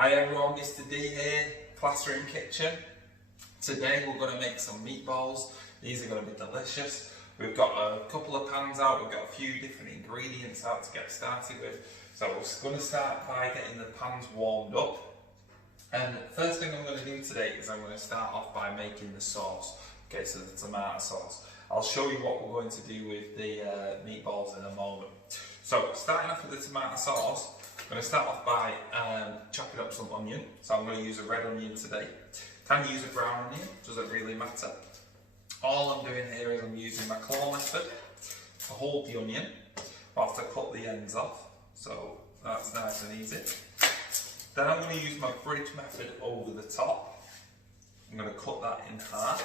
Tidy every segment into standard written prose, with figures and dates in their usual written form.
Hi everyone, Mr. D here, Classroom Kitchen. Today we're going to make some meatballs. These are going to be delicious. We've got a couple of pans out, we've got a few different ingredients out to get started with. So we're going to start by getting the pans warmed up. And first thing I'm going to do today is I'm going to start off by making the sauce. Okay, so the tomato sauce. I'll show you what we're going to do with the meatballs in a moment. So starting off with the tomato sauce, I'm going to start off by chopping up some onion. So I'm going to use a red onion today. Can use a brown onion, doesn't really matter. All I'm doing here is I'm using my claw method to hold the onion. I'll have to cut the ends off, so that's nice and easy. Then I'm going to use my bridge method over the top. I'm going to cut that in half,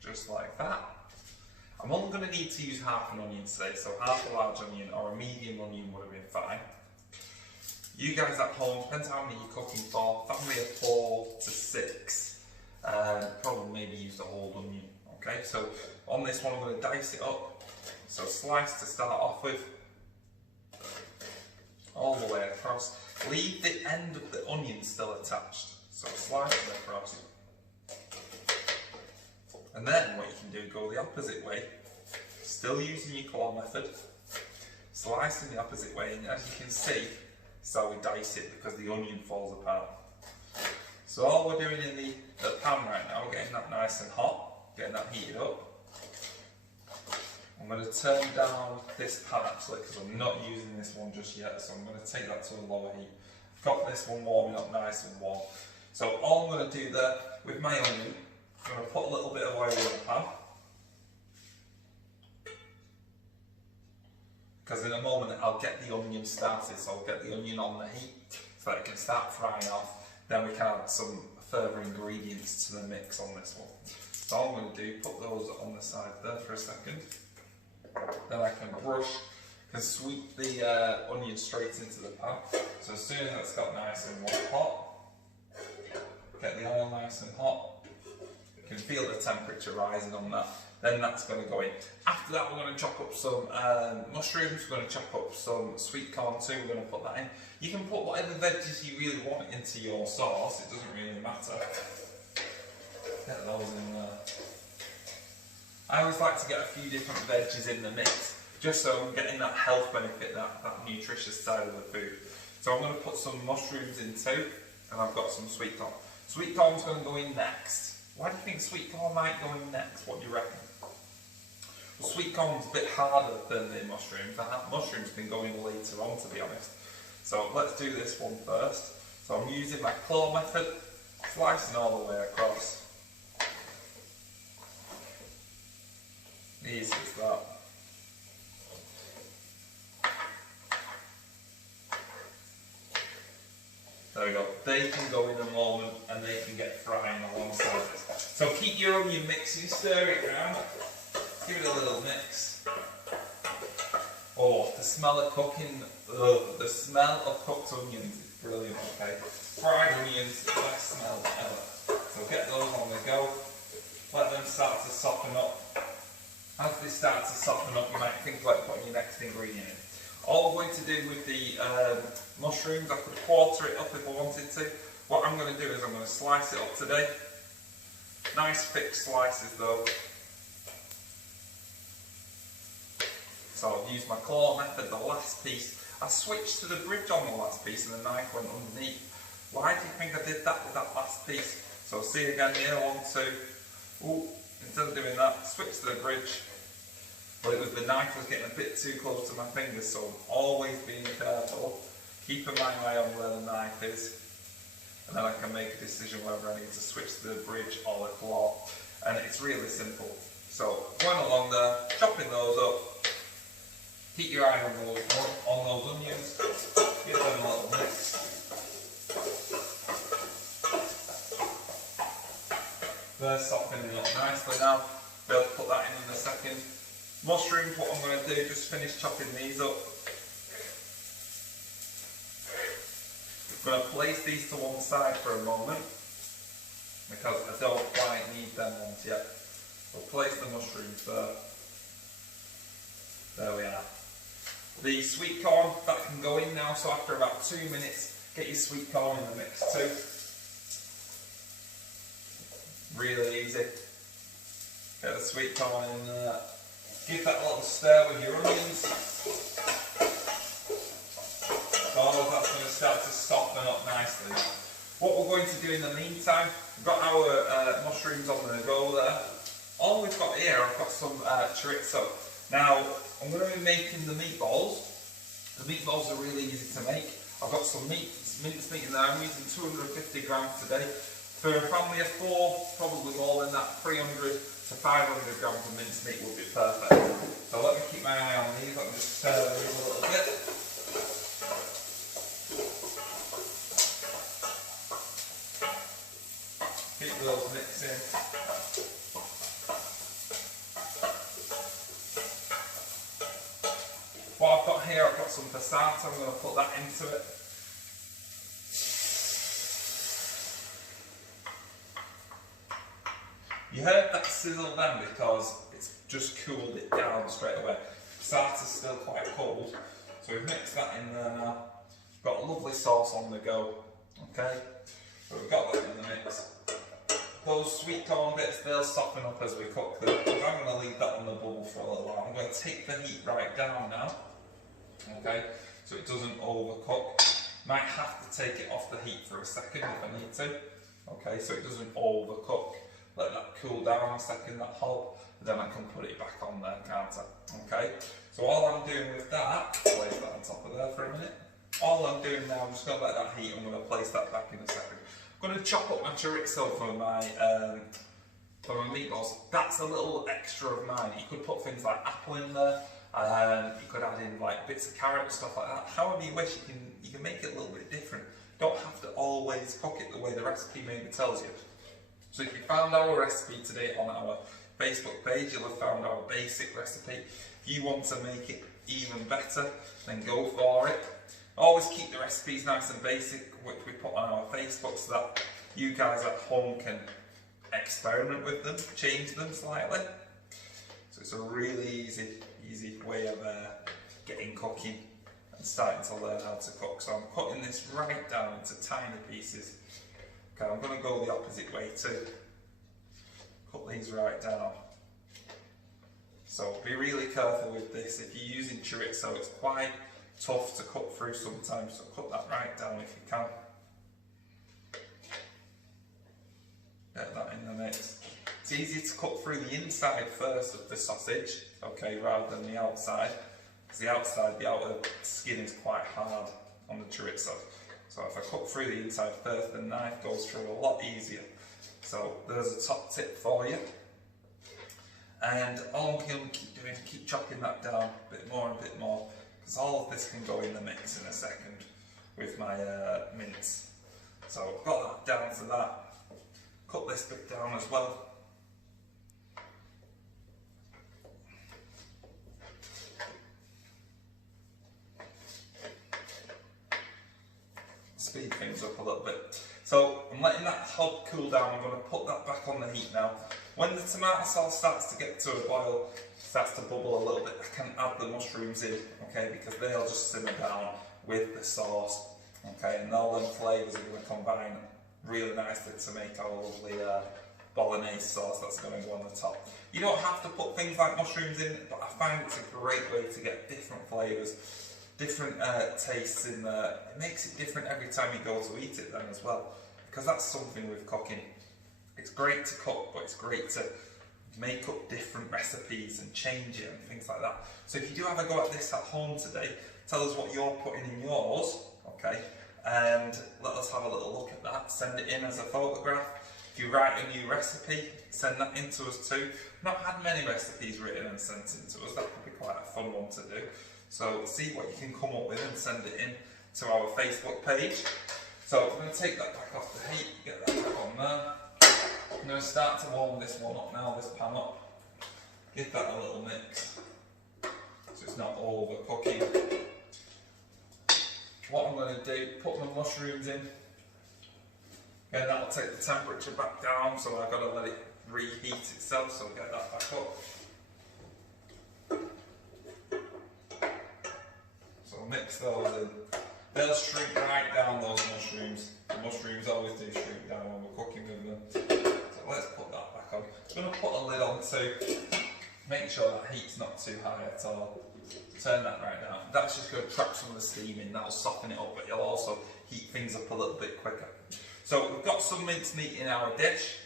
just like that. I'm only going to need to use half an onion today, so half a large onion or a medium onion would have been fine. You guys at home, depends how many you're cooking for, family of 4 to 6, probably maybe use the whole onion. Okay, so on this one I'm going to dice it up, so slice to start off with, all the way across. Leave the end of the onion still attached, so slice it across. And then what you can do, go the opposite way, still using your claw method, slice in the opposite way, and as you can see, it's how we dice it because the onion falls apart. So all we're doing in the pan right now, we're getting that nice and hot, getting that heated up. I'm going to turn down this pan actually because I'm not using this one just yet, so I'm going to take that to a lower heat. I've got this one warming up nice and warm. So all I'm going to do there with my onion, I'm going to put a little bit of oil in the pan, because in a moment I'll get the onion started, so I'll get the onion on the heat so that it can start frying off. Then we can add some further ingredients to the mix on this one. So all I'm going to do, put those on the side there for a second. Then I can sweep the onion straight into the pan. So as soon as it's got nice and hot, get the oil nice and hot. You can feel the temperature rising on that. Then that's going to go in. After that we're going to chop up some mushrooms, we're going to chop up some sweet corn too, we're going to put that in. You can put whatever veggies you really want into your sauce, it doesn't really matter. Get those in there. I always like to get a few different veggies in the mix, just so I'm getting that health benefit, that nutritious side of the food. So I'm going to put some mushrooms in too, and I've got some sweet corn. Sweet corn's going to go in next. Why do you think sweet corn might go in next? What do you reckon? Well, sweet corn's a bit harder than the mushrooms. The mushrooms can go in later on, to be honest. So let's do this one first. So I'm using my claw method, slicing all the way across. Easy as that. There we go. They can go in a moment and they can get frying alongside this. So keep your onion mixing, stir it around, give it a little mix. Oh, the smell of cooking, the smell of cooked onions is brilliant, okay? Fried onions, the best smell ever. So get those on the go, let them start to soften up. As they start to soften up, you might think about putting your next ingredient in. All I'm going to do with the mushrooms, I could quarter it up if I wanted to. What I'm going to do is I'm going to slice it up today. Nice thick slices though. So I'll use my claw method, the last piece. I switched to the bridge on the last piece and the knife went underneath. Why do you think I did that with that last piece? So see again here, 1, 2. Ooh, instead of doing that, switch to the bridge. But the knife was getting a bit too close to my fingers, so always being careful, keeping my eye on where the knife is, and then I can make a decision whether I need to switch to the bridge or the claw. And it's really simple. So going along there, chopping those up, keep your eye on those onions, give them a little mix. They're softening up nicely now, be able to put that in a second. Mushrooms, what I'm going to do, just finish chopping these up. I'm going to place these to one side for a moment, because I don't quite need them ones yet. We'll place the mushrooms there. There we are. The sweet corn, that can go in now, so after about 2 minutes, get your sweet corn in the mix too. Really easy. Get the sweet corn in there. Give that a little stir with your onions. All of that's going to start to soften up nicely. What we're going to do in the meantime, we've got our mushrooms on the go there. All we've got here, I've got some chorizo. Now, I'm going to be making the meatballs. The meatballs are really easy to make. I've got some minced meat in there. I'm using 250 grams today. For a family of 4, probably more than that, 300 to 500 grams of minced meat would be perfect. So let me keep my eye on these. Let me just stir these a little bit. Keep those mixing. What I've got here, I've got some passata, I'm going to put that into it. You heard that sizzle then because it's just cooled it down straight away. Passata's still quite cold, so we've mixed that in there now. Got a lovely sauce on the go, okay? So we've got that in the mix. Those sweet corn bits, they'll soften up as we cook them. I'm going to leave that on the bubble for a little while. I'm going to take the heat right down now. Okay, so it doesn't overcook. Might have to take it off the heat for a second if I need to. Okay, so it doesn't overcook. Let that cool down a second, that hob, and then I can put it back on there, can't I? Okay, so all I'm doing with that, place that on top of there for a minute. All I'm doing now, I'm just going to let that heat, I'm going to place that back in a second. I'm going to chop up my chorizo for my meatballs. That's a little extra of mine. You could put things like apple in there. You could add in like bits of carrot and stuff like that. However you wish, you can make it a little bit different. Don't have to always cook it the way the recipe maybe tells you. So if you found our recipe today on our Facebook page, you'll have found our basic recipe. If you want to make it even better, then go for it. Always keep the recipes nice and basic, which we put on our Facebook, so that you guys at home can experiment with them, change them slightly. So it's a really easy way of getting cooking and starting to learn how to cook. So I'm cutting this right down into tiny pieces. Okay, I'm going to go the opposite way too. Cut these right down. So be really careful with this. If you're using chorizo, it's quite tough to cut through sometimes, so cut that right down if you can. Get that in the mix. It's easier to cut through the inside first of the sausage, okay, rather than the outside, because the outside, the outer skin is quite hard on the chorizo. So if I cut through the inside first, the knife goes through a lot easier. So there's a top tip for you. And all I'm going to keep doing is keep chopping that down a bit more and a bit more, because all of this can go in the mix in a second with my mince. So I've got that down to that. Cut this bit down as well. Speed things up a little bit. So I'm letting that hob cool down. I'm going to put that back on the heat now. When the tomato sauce starts to get to a boil, starts to bubble a little bit, I can add the mushrooms in, okay, because they'll just simmer down with the sauce, okay, and all them flavours are going to combine really nicely to make our lovely bolognese sauce that's going to go on the top. You don't have to put things like mushrooms in, but I find it's a great way to get different flavours, different tastes in there. It makes it different every time you go to eat it then as well, because that's something with cooking. It's great to cook, but it's great to make up different recipes and change it and things like that. So if you do have a go at this at home today, tell us what you're putting in yours, okay, and let us have a little look at that. Send it in as a photograph. If you write a new recipe, send that in to us too. Not had many recipes written and sent in to us. That could be quite a fun one to do. So see what you can come up with and send it in to our Facebook page. So I'm going to take that back off the heat, get that back on there. I'm going to start to warm this one up now, this pan up. Give that a little mix so it's not overcooking. What I'm going to do, put my mushrooms in. Again, that'll take the temperature back down, so I've got to let it reheat itself, so get that back up. mix those in. They'll shrink right down, those mushrooms. The mushrooms always do shrink down when we're cooking with them. So let's put that back on. I'm going to put a lid on too. Make sure that heat's not too high at all. Turn that right down. That's just going to trap some of the steam in. That'll soften it up, but it'll also heat things up a little bit quicker. So we've got some minced meat in our dish.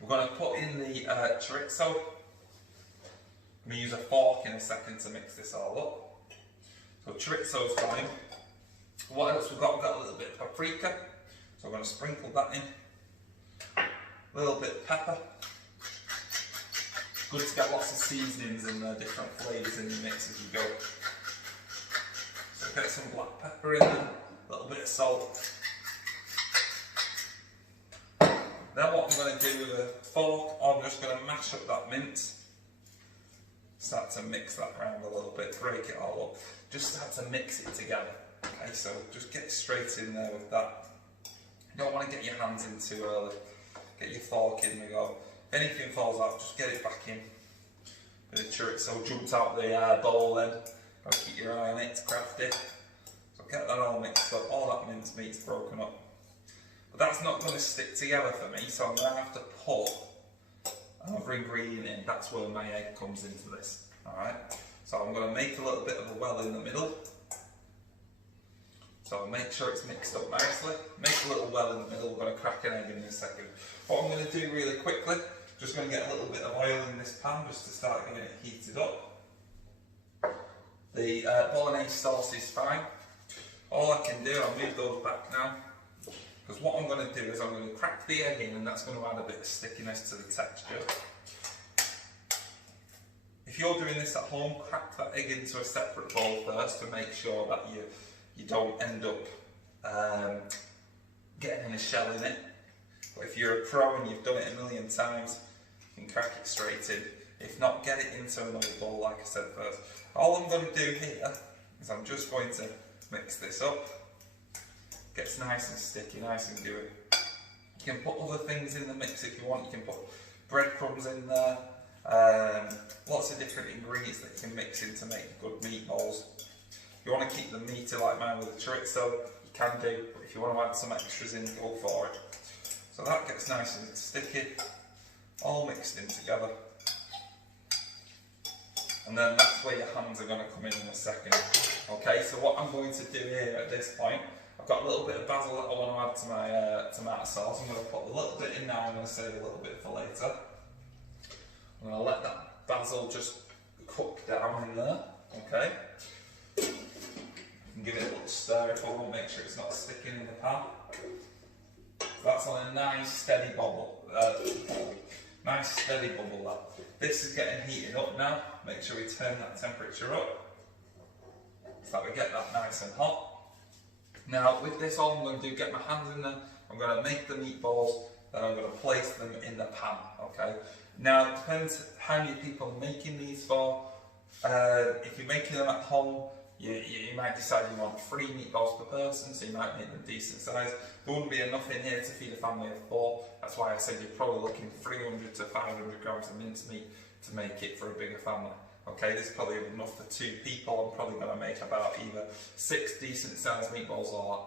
We're going to put in the chorizo. I'm going to use a fork in a second to mix this all up. So chorizo's fine. What else we've got? We've got a little bit of paprika. So I'm going to sprinkle that in. A little bit of pepper. Good to get lots of seasonings and different flavours in the mix as you go. So get some black pepper in there, a little bit of salt. Then what I'm going to do with a fork, I'm just going to mash up that mince. Start to mix that around a little bit, break it all up. Just start to mix it together. Okay, so just get straight in there with that. You don't want to get your hands in too early. Get your fork in and go. If anything falls out, just get it back in. Bit of chorizo jumps out the bowl then. Gotta keep your eye on it, it's crafty. So get that all mixed up, all that minced meat's broken up. But that's not going to stick together for me, so I'm going to have to put another ingredient in. That's where my egg comes into this. Alright, so I'm going to make a little bit of a well in the middle. So I'll make sure it's mixed up nicely. Make a little well in the middle. We're going to crack an egg in a second. What I'm going to do really quickly, just going to get a little bit of oil in this pan just to start getting it heated up. The bolognese sauce is fine. All I can do, I'll move those back now. Because what I'm going to do is I'm going to crack the egg in, and that's going to add a bit of stickiness to the texture. If you're doing this at home, crack that egg into a separate bowl first to make sure that you don't end up getting a shell in it. But if you're a pro and you've done it a million times, you can crack it straight in. If not, get it into another bowl like I said first. All I'm going to do here is I'm just going to mix this up. Gets nice and sticky, nice and gooey. You can put other things in the mix if you want. You can put breadcrumbs in there. Lots of different ingredients that you can mix in to make good meatballs. If you want to keep them meaty like mine with the chorizo, you can do, but if you want to add some extras in, go for it. So that gets nice and sticky, all mixed in together. And then that's where your hands are going to come in a second. Okay, so what I'm going to do here at this point, I've got a little bit of basil that I want to add to my tomato sauce. I'm going to put a little bit in now, I'm going to save a little bit for later. I'm going to let that basil just cook down in there, okay? Give it a little stir if I want, make sure it's not sticking in the pan. That's on a nice steady bubble. Nice steady bubble there. This is getting heated up now. Make sure we turn that temperature up so that we get that nice and hot. Now with this all I'm going to do, get my hands in there, I'm going to make the meatballs, then I'm going to place them in the pan, okay? Now it depends how many people are making these for. If you're making them at home, you might decide you want 3 meatballs per person, so you might make them decent size. There wouldn't be enough in here to feed a family of 4. That's why I said you're probably looking 300 to 500 grams of mincemeat to make it for a bigger family. Okay, this is probably enough for 2 people. I'm probably going to make about either 6 decent sized meatballs or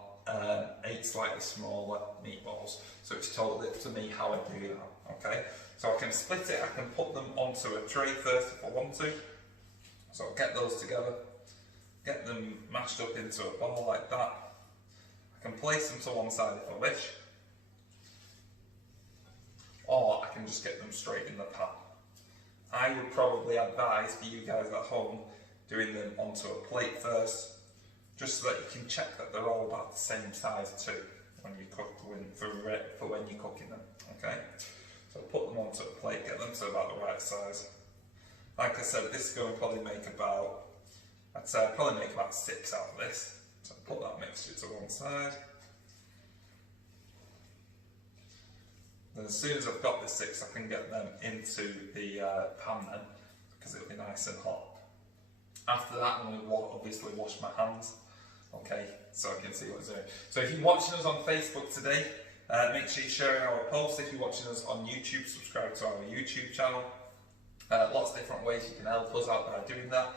8 slightly smaller meatballs. So it's totally up to me how I do that. Okay, so I can split it, I can put them onto a tray first if I want to. So I'll get those together. Get them mashed up into a ball like that. I can place them to one side if I wish, or I can just get them straight in the pan. I would probably advise for you guys at home doing them onto a plate first, just so that you can check that they're all about the same size too when you cook for when you're cooking them. Okay, so put them onto a plate, get them to about the right size. Like I said, this is going to probably make about, I'd say I'd probably make about 6 out of this. So put that mixture to one side. Then as soon as I've got the 6, I can get them into the pan then, because it'll be nice and hot. After that, I'm going to obviously wash my hands, okay, so I can see what's doing. So if you're watching us on Facebook today, make sure you share our post. If you're watching us on YouTube, subscribe to our YouTube channel. Lots of different ways you can help us out by doing that.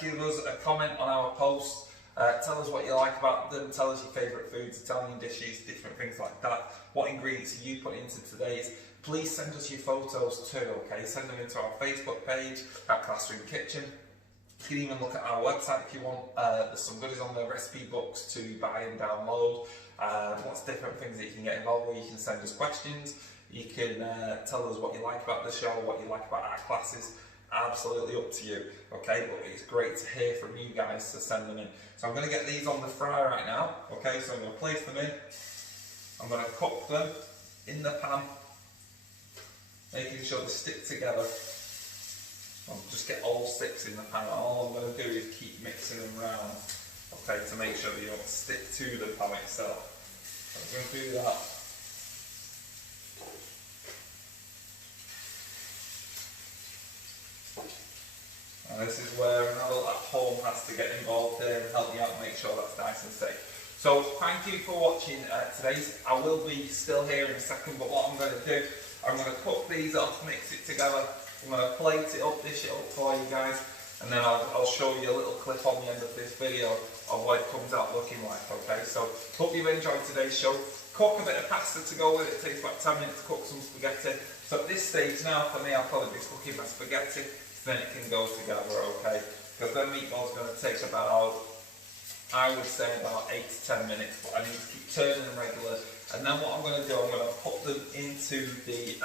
Give us a comment on our post. Tell us what you like about them. Tell us your favourite foods, Italian dishes, different things like that. What ingredients are you putting into today's? Please send us your photos too, okay? Send them into our Facebook page at Classroom Kitchen. You can even look at our website if you want. There's some goodies on there, recipe books to buy and download. Lots of different things that you can get involved with. You can send us questions. You can tell us what you like about the show, what you like about our classes. Absolutely up to you, okay? But it's great to hear from you guys, to send them in. So I'm going to get these on the fry right now, okay? So I'm going to place them in. I'm going to cook them in the pan, making sure they stick together. I'll just get all 6 in the pan. All I'm going to do is keep mixing them around, okay, to make sure they don't stick to the pan itself. So I'm going to do that. And this is where an adult at home has to get involved there and help you out and make sure that's nice and safe. So thank you for watching today's. I will be still here in a second, but what I'm going to do, I'm going to cook these up, mix it together. I'm going to plate it up, dish it up for you guys, and then I'll show you a little clip on the end of this video of what it comes out looking like, okay? So hope you've enjoyed today's show. Cook a bit of pasta to go with it. It takes about 10 minutes to cook some spaghetti. So at this stage now, for me, I'll probably be cooking my spaghetti, then it can go together, okay? Because then meatball's going to take about, I would say about 8 to 10 minutes, but I need to keep turning them regular. And then what I'm going to do, I'm going to put them into the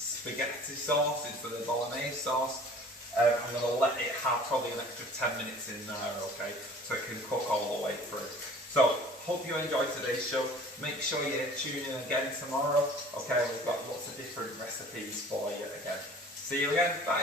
spaghetti sauce, into the bolognese sauce. I'm going to let it have probably an extra 10 minutes in there, okay? So it can cook all the way through. So, hope you enjoyed today's show. Make sure you tune in again tomorrow, okay? We've got lots of different recipes for you again. See you again, bye.